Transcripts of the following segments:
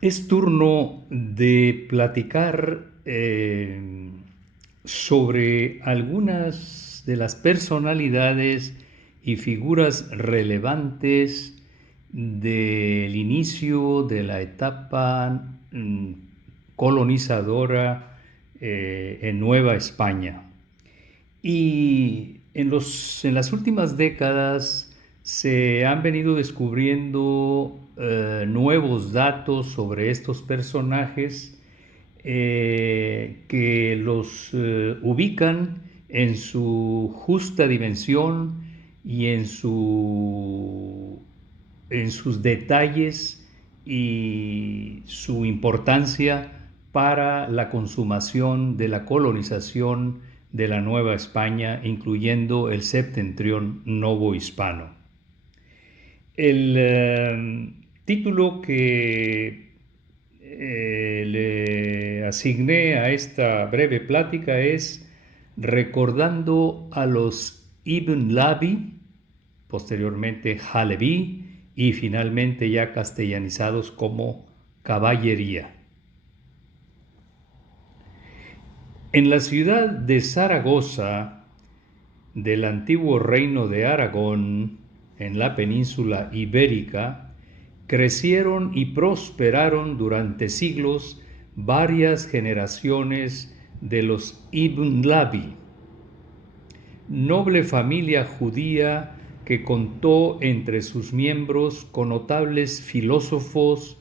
Es turno de platicar sobre algunas de las personalidades y figuras relevantes del inicio de la etapa colonizadora en Nueva España. Y en las últimas décadas se han venido descubriendo nuevos datos sobre estos personajes que los ubican en su justa dimensión y en sus detalles y su importancia para la consumación de la colonización de la Nueva España, incluyendo el septentrión novohispano. El título que le asigné a esta breve plática es Recordando a los Ibn Labi, posteriormente Halevi y finalmente ya castellanizados como caballería. En la ciudad de Zaragoza, del antiguo reino de Aragón, en la península ibérica, crecieron y prosperaron durante siglos varias generaciones de los Ibn Labi, noble familia judía que contó entre sus miembros con notables filósofos,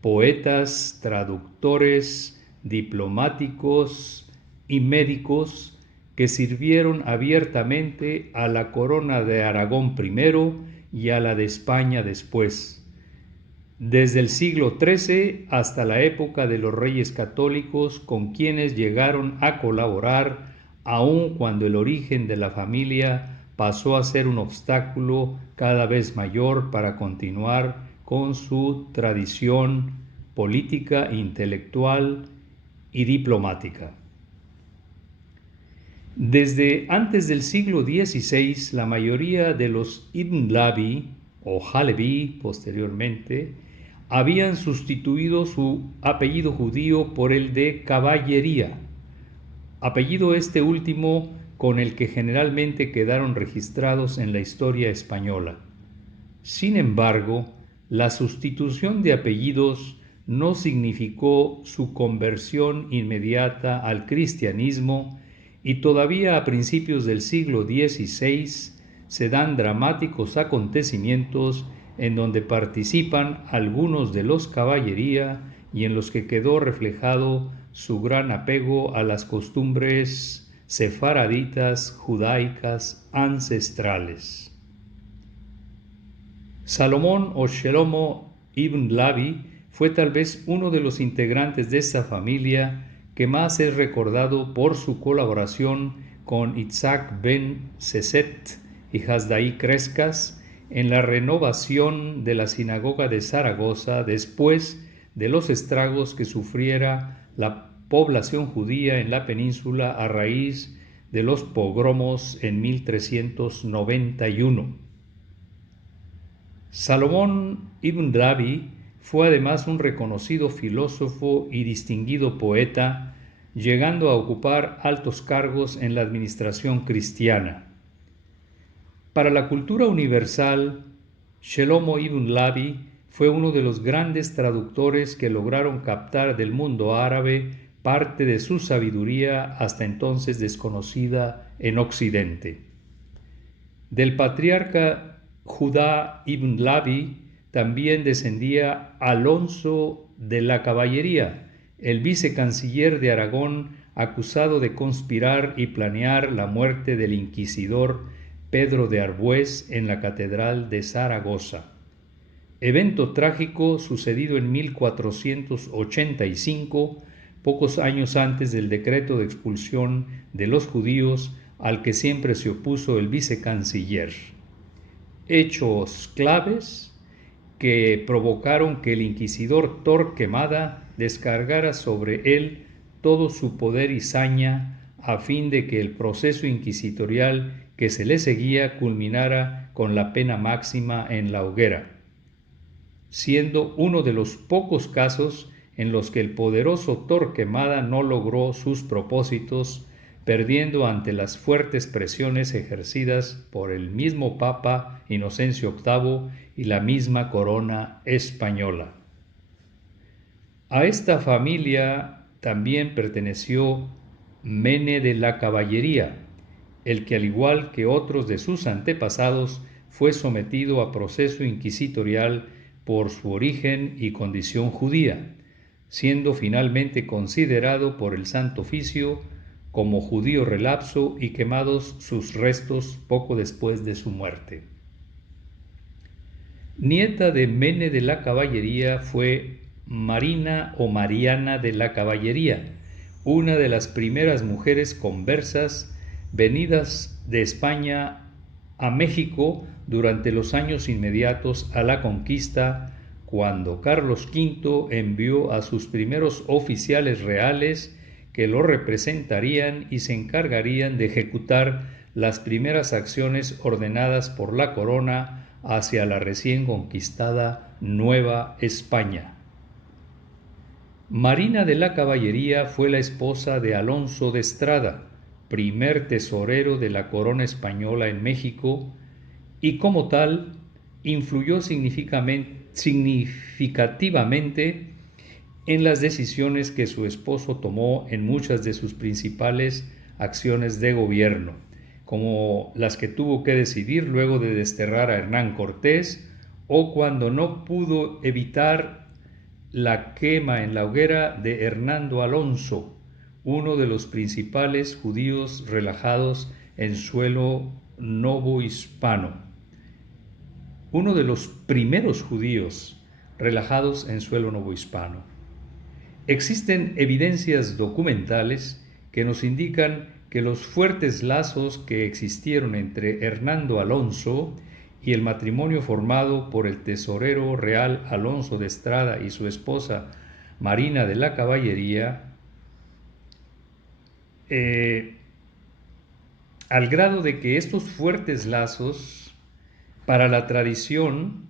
poetas, traductores, diplomáticos y médicos que sirvieron abiertamente a la corona de Aragón primero y a la de España después. Desde el siglo XIII hasta la época de los Reyes Católicos, con quienes llegaron a colaborar, aun cuando el origen de la familia pasó a ser un obstáculo cada vez mayor para continuar con su tradición política, intelectual y diplomática. Desde antes del siglo XVI, la mayoría de los Ibn Labi, o Halevi posteriormente, habían sustituido su apellido judío por el de caballería, apellido este último con el que generalmente quedaron registrados en la historia española. Sin embargo, la sustitución de apellidos no significó su conversión inmediata al cristianismo y todavía a principios del siglo XVI se dan dramáticos acontecimientos en donde participan algunos de los caballería y en los que quedó reflejado su gran apego a las costumbres sefaraditas judaicas ancestrales. Salomón o Shelomo ibn Labi fue tal vez uno de los integrantes de esta familia que más es recordado por su colaboración con Isaac ben Seset y Hasdai Crescas en la renovación de la sinagoga de Zaragoza después de los estragos que sufriera la población judía en la península a raíz de los pogromos en 1391. Salomón ibn Labi fue además un reconocido filósofo y distinguido poeta, llegando a ocupar altos cargos en la administración cristiana. Para la cultura universal, Shelomo ibn Labi fue uno de los grandes traductores que lograron captar del mundo árabe parte de su sabiduría hasta entonces desconocida en Occidente. Del patriarca Judá ibn Labi también descendía Alonso de la Caballería, el vicecanciller de Aragón acusado de conspirar y planear la muerte del inquisidor Pedro de Arbués en la Catedral de Zaragoza. Evento trágico sucedido en 1485, pocos años antes del decreto de expulsión de los judíos al que siempre se opuso el vicecanciller. Hechos claves que provocaron que el inquisidor Torquemada descargara sobre él todo su poder y saña a fin de que el proceso inquisitorial que se le seguía culminara con la pena máxima en la hoguera. siendo uno de los pocos casos en los que el poderoso Torquemada no logró sus propósitos, perdiendo ante las fuertes presiones ejercidas por el mismo Papa Inocencio VIII y la misma corona española. A esta familia también perteneció Mene de la Caballería, el que al igual que otros de sus antepasados fue sometido a proceso inquisitorial por su origen y condición judía, siendo finalmente considerado por el Santo Oficio como judío relapso y quemados sus restos poco después de su muerte. Nieta de Mene de la Caballería fue Marina o Mariana de la Caballería, una de las primeras mujeres conversas venidas de España a México durante los años inmediatos a la conquista, cuando Carlos V envió a sus primeros oficiales reales que lo representarían y se encargarían de ejecutar las primeras acciones ordenadas por la corona hacia la recién conquistada Nueva España. Marina de la Caballería fue la esposa de Alonso de Estrada, primer tesorero de la corona española en México, y como tal influyó significativamente en las decisiones que su esposo tomó en muchas de sus principales acciones de gobierno, como las que tuvo que decidir luego de desterrar a Hernán Cortés o cuando no pudo evitar la quema en la hoguera de Hernando Alonso, uno de los principales judíos relajados en suelo novohispano. Uno de los primeros judíos relajados en suelo novohispano. Existen evidencias documentales que nos indican que los fuertes lazos que existieron entre Hernando Alonso y el matrimonio formado por el tesorero real Alonso de Estrada y su esposa Marina de la Caballería, al grado de que estos fuertes lazos para la tradición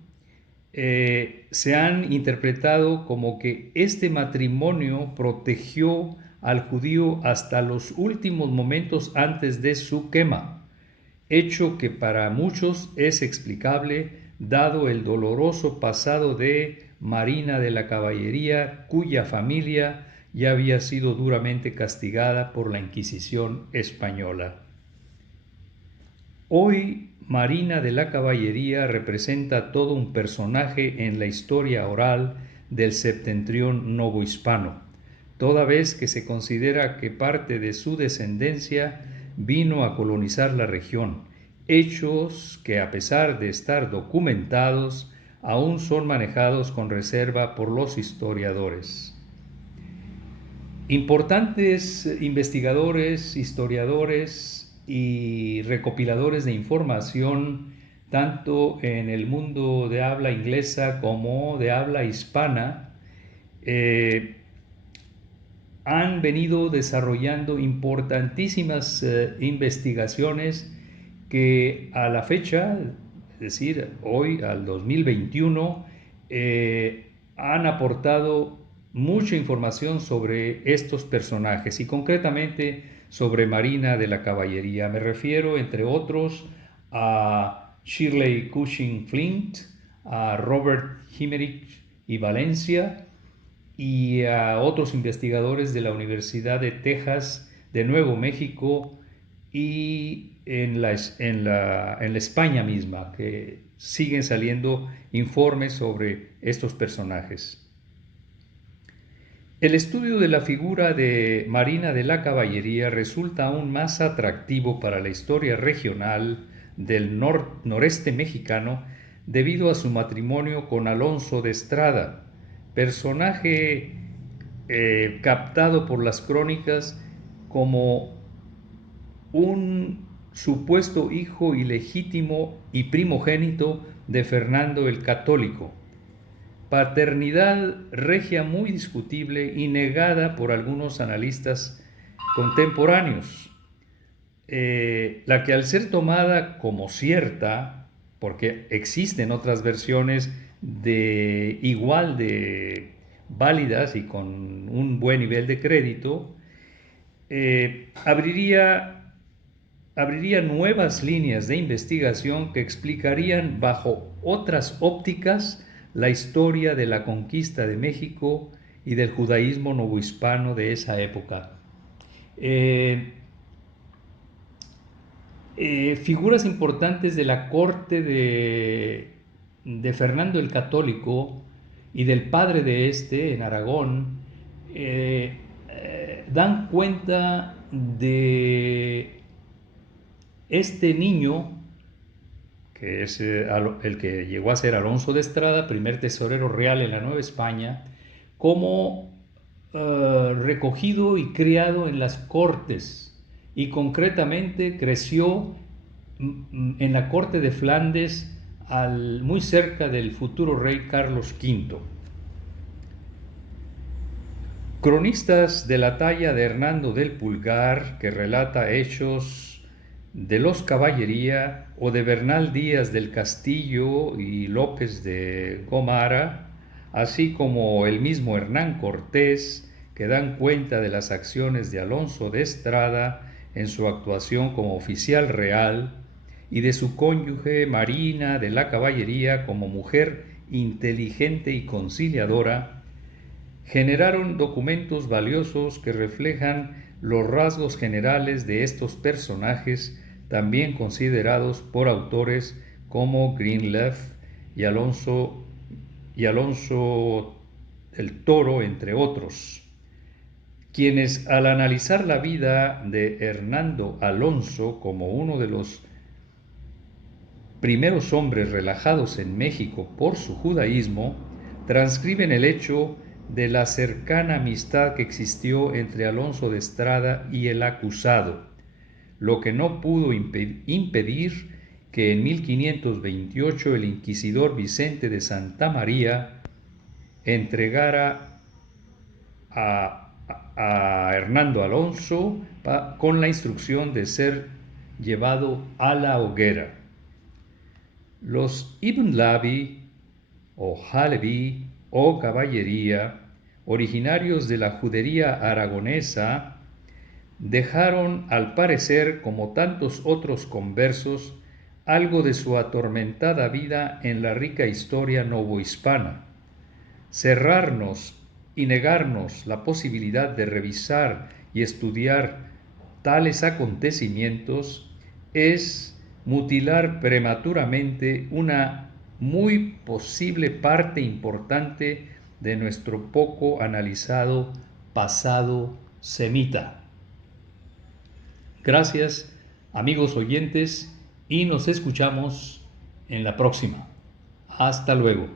se han interpretado como que este matrimonio protegió al judío hasta los últimos momentos antes de su quema, hecho que para muchos es explicable dado el doloroso pasado de Marina de la Caballería, cuya familia ya había sido duramente castigada por la Inquisición española. Hoy Marina de la Caballería representa todo un personaje en la historia oral del septentrión novohispano, toda vez que se considera que parte de su descendencia vino a colonizar la región, hechos que a pesar de estar documentados, aún son manejados con reserva por los historiadores. Importantes investigadores, historiadores y recopiladores de información, tanto en el mundo de habla inglesa como de habla hispana, han venido desarrollando importantísimas investigaciones que a la fecha, es decir, hoy al 2021, han aportado mucha información sobre estos personajes y concretamente sobre Marina de la Caballería. Me refiero, entre otros, a Shirley Cushing Flint, a Robert Himmerich y Valencia, y a otros investigadores de la Universidad de Texas de Nuevo México y en la España misma, que siguen saliendo informes sobre estos personajes. El estudio de la figura de Marina de la Caballería resulta aún más atractivo para la historia regional del noreste mexicano debido a su matrimonio con Alonso de Estrada, personaje captado por las crónicas como un supuesto hijo ilegítimo y primogénito de Fernando el Católico. Paternidad regia muy discutible y negada por algunos analistas contemporáneos, la que al ser tomada como cierta porque existen otras versiones de igual de válidas y con un buen nivel de crédito, abriría nuevas líneas de investigación que explicarían bajo otras ópticas la historia de la conquista de México y del judaísmo novohispano de esa época. Figuras importantes de la corte de Fernando el Católico y del padre de este en Aragón dan cuenta de este niño, que es el que llegó a ser Alonso de Estrada, primer tesorero real en la Nueva España, como recogido y criado en las cortes, y concretamente creció en la corte de Flandes, muy cerca del futuro rey Carlos V. Cronistas de la talla de Hernando del Pulgar, que relata hechos de los Caballería, o de Bernal Díaz del Castillo y López de Gomara, así como el mismo Hernán Cortés, que dan cuenta de las acciones de Alonso de Estrada en su actuación como oficial real y de su cónyuge Marina de la Caballería como mujer inteligente y conciliadora, generaron documentos valiosos que reflejan los rasgos generales de estos personajes, también considerados por autores como Greenleaf y Alonso del Toro, entre otros, quienes al analizar la vida de Hernando Alonso como uno de los primeros hombres relajados en México por su judaísmo, transcriben el hecho de la cercana amistad que existió entre Alonso de Estrada y el acusado, lo que no pudo impedir que en 1528 el inquisidor Vicente de Santa María entregara a Hernando Alonso con la instrucción de ser llevado a la hoguera. Los Ibn Labi o Halevi o Caballería, originarios de la judería aragonesa, dejaron, al parecer, como tantos otros conversos, algo de su atormentada vida en la rica historia novohispana. Cerrarnos y negarnos la posibilidad de revisar y estudiar tales acontecimientos es mutilar prematuramente una muy posible parte importante de nuestro poco analizado pasado semita. Gracias, amigos oyentes, y nos escuchamos en la próxima. Hasta luego.